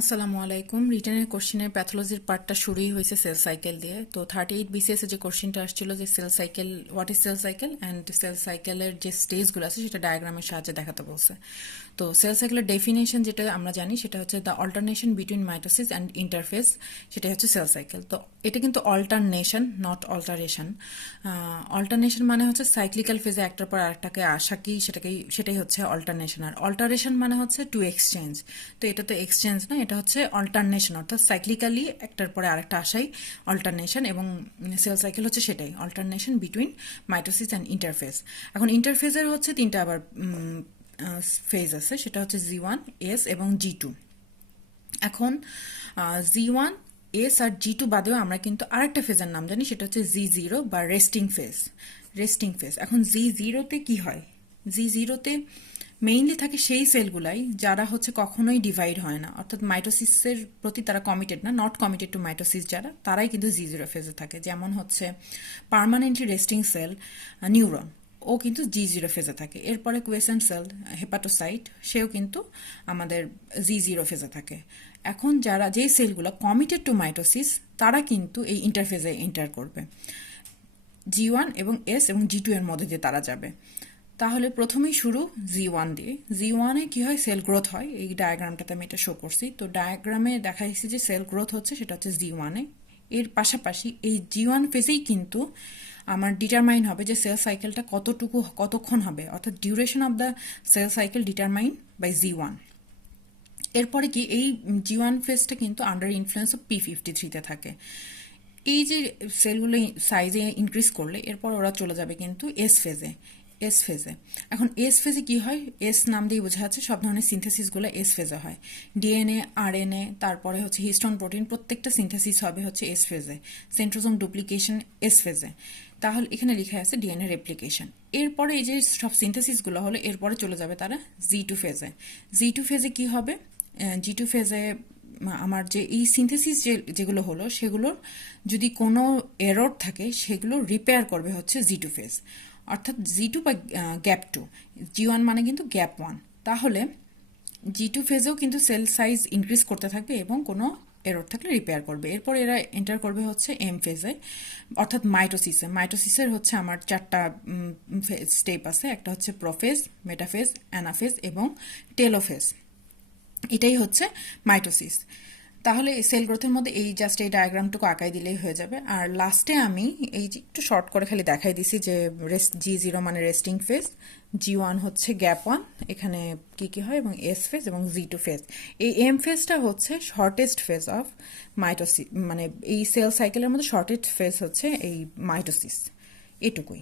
আসসালামু আলাইকুম। রিটেনের কোশ্চেনের প্যাথোলজির পার্টটা শুরুই হয়েছে সেল সাইকেল দিয়ে। তো 38 বিসিএস যে কোশ্চেনটা আসছিল যে cell cycle, what is cell cycle and cell সাইকেলের যে স্টেজগুলো আছে সেটা ডায়াগ্রামের সাহায্যে দেখাতে বলছে। তো সেল সাইকেলের ডেফিনেশন যেটা আমরা জানি সেটা হচ্ছে the alternation between mitosis and interface, সেটাই হচ্ছে সেল সাইকেল। তো এটা কিন্তু অল্টারনেশন, নট অল্টারেশন। অল্টারনেশন মানে হচ্ছে সাইক্লিক্যাল ফেজে একটার পর আরেকটাকে আসা, কি সেটাই হচ্ছে অল্টারনেশন। আর অল্টারেশন মানে হচ্ছে টু এক্সচেঞ্জ। তো এটা তো এক্সচেঞ্জ না, এটা হচ্ছে অল্টারনেশন, অর্থাৎ সাইক্লিক্যালি একটার পরে আরেকটা আসাই অল্টারনেশন। এবং সেল সাইকেল হচ্ছে সেটাই, alternation between mitosis and interface. এখন ইন্টারফেসের হচ্ছে তিনটা আবার ফেজ আছে, সেটা হচ্ছে জি1, এস এবং জি2। এখন জি1, এস আর জি2 বাদেও আমরা কিন্তু আরেকটা ফেজের নাম জানি, সেটা হচ্ছে জি0 বা রেস্টিং ফেজ। Resting phase. এখন জি0তে কি হয়? জি0তে মেইনলি থাকে সেই সেলগুলাই যারা হচ্ছে কখনোই ডিভাইড হয় না, অর্থাৎ মাইটোসিসের প্রতি তারা কমিটেড না, নট কমিটেড টু মাইটোসিস যারা, তারাই কিন্তু জি0 ফেজে থাকে। যেমন হচ্ছে পার্মানেন্টলি রেস্টিং সেল নিউরন, ও কিন্তু জি0 ফেজে থাকে। এরপরে কোয়েসেন্ট সেল হেপাটোসাইট, সেও কিন্তু আমাদের জি0 ফেজে থাকে। এখন যারা যেই সেলগুলো কমিটেড টু মাইটোসিস তারা কিন্তু এই ইন্টারফেজে এন্টার করবে, জি1 এবং এস এবং জি2 এর মধ্যে দিয়ে তারা যাবে। তাহলে প্রথমেই শুরু জি1 দিয়ে। জি1-এ কি হয়? সেল গ্রোথ হয়। এই ডায়াগ্রামটাতে আমি এটা শো করছি। তো ডায়াগ্রামে দেখা যাচ্ছে যে সেল গ্রোথ হচ্ছে, সেটা হচ্ছে জি1-এ। এর পাশাপাশি এই জি1 ফেজেই কিন্তু আমার ডিটারমাইন হবে যে সেল সাইকেলটা কতক্ষণ হবে, অর্থাৎ duration of the cell cycle determine by G one. এরপরে কি, এই জি1 ফেজটা কিন্তু আন্ডার ইনফ্লুয়েন্স অফ P53-তে থাকে। এই যে সেলগুলো সাইজে ইনক্রিজ করলে এরপর ওরা চলে যাবে কিন্তু এস ফেজে। এখন এস ফেজে কি হয়? এস নাম দিয়ে বোঝা যাচ্ছে সব ধরনের সিনথেসিসগুলো এস ফেজে হয়। ডিএনএ, আরএনএ, তারপরে হচ্ছে হিস্টোন প্রোটিন, প্রত্যেকটা সিনথেসিস হবে হচ্ছে এস ফেজে। সেন্ট্রোজোম ডুপ্লিকেশন এস ফেজে। তাহলে এখানে লেখা আছে ডিএনএ রেপ্লিকেশন। এরপরে এই যে সব সিনথেসিসগুলো হলো এরপরে চলে যাবে তারা জি2 ফেজে। জি2 ফেজে কি হবে? জি2 ফেজে আমার যে এই সিনথেসিস যেগুলো হলো সেগুলোর যদি কোনো এরর থাকে সেগুলো রিপেয়ার করবে হচ্ছে জি2 ফেজ, অর্থাৎ জি2 বা গ্যাপ 2। জি1 মানে কিন্তু গ্যাপ 1। তাহলে জি2 ফেজেও কিন্তু সেল সাইজ ইনক্রিজ করতে থাকবে এবং কোনো এরর থাকলে রিপেয়ার করবে। এরপর এরা এন্টার করবে হচ্ছে এম ফেজে, অর্থাৎ মাইটোসিসের হচ্ছে আমার চারটা স্টেপ আছে। একটা হচ্ছে প্রোফেজ, মেটাফেজ, অ্যানাফেজ এবং টেলোফেজ। এটাই হচ্ছে মাইটোসিস। তাহলে সেল গ্রোথের মধ্যে এই জাস্ট এই ডায়াগ্রামটুকু আঁকাই দিলেই হয়ে যাবে। আর লাস্টে আমি এই যে একটু শর্ট করে খালি দেখাই দিছি যে জি0 মানে রেস্টিং ফেজ, জি1 হচ্ছে গ্যাপ 1, এখানে কি কি হয়, এবং এস ফেজ এবং জি2 ফেজ। এই এম ফেজটা হচ্ছে শর্টেস্ট ফেজ অফ মাইটোসিস, মানে এই সেল সাইকেলের মধ্যে শর্টেস্ট ফেজ হচ্ছে এই মাইটোসিস। এটুকুই।